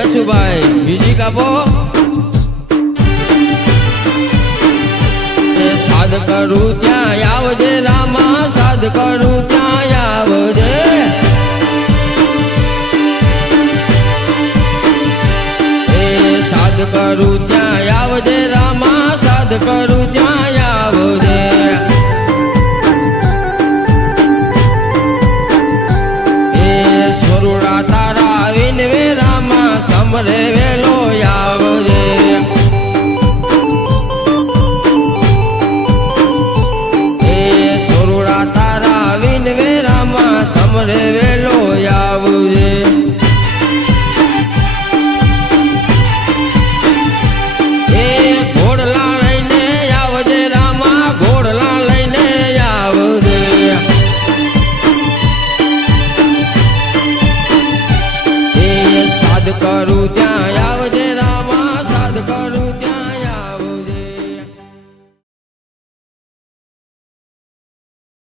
દસુભાઈ music આપો સાદ કરું ત્યાં આવજે રામા સાદ કરું ત્યાં આવજે સાદ કરું ત્યાં આવજે રામા સાદ કરું ત્યાં આવજે સોરુડા તારા આવીને વે રામા સમરે વેલો આવજે સોરુડા તારા આવીને વે રામા સમરે વેલો આવજે ઘોડલા લઈને આવજે રામા ઘોડલા લઈને આવજે સાદ કરું ત્યાં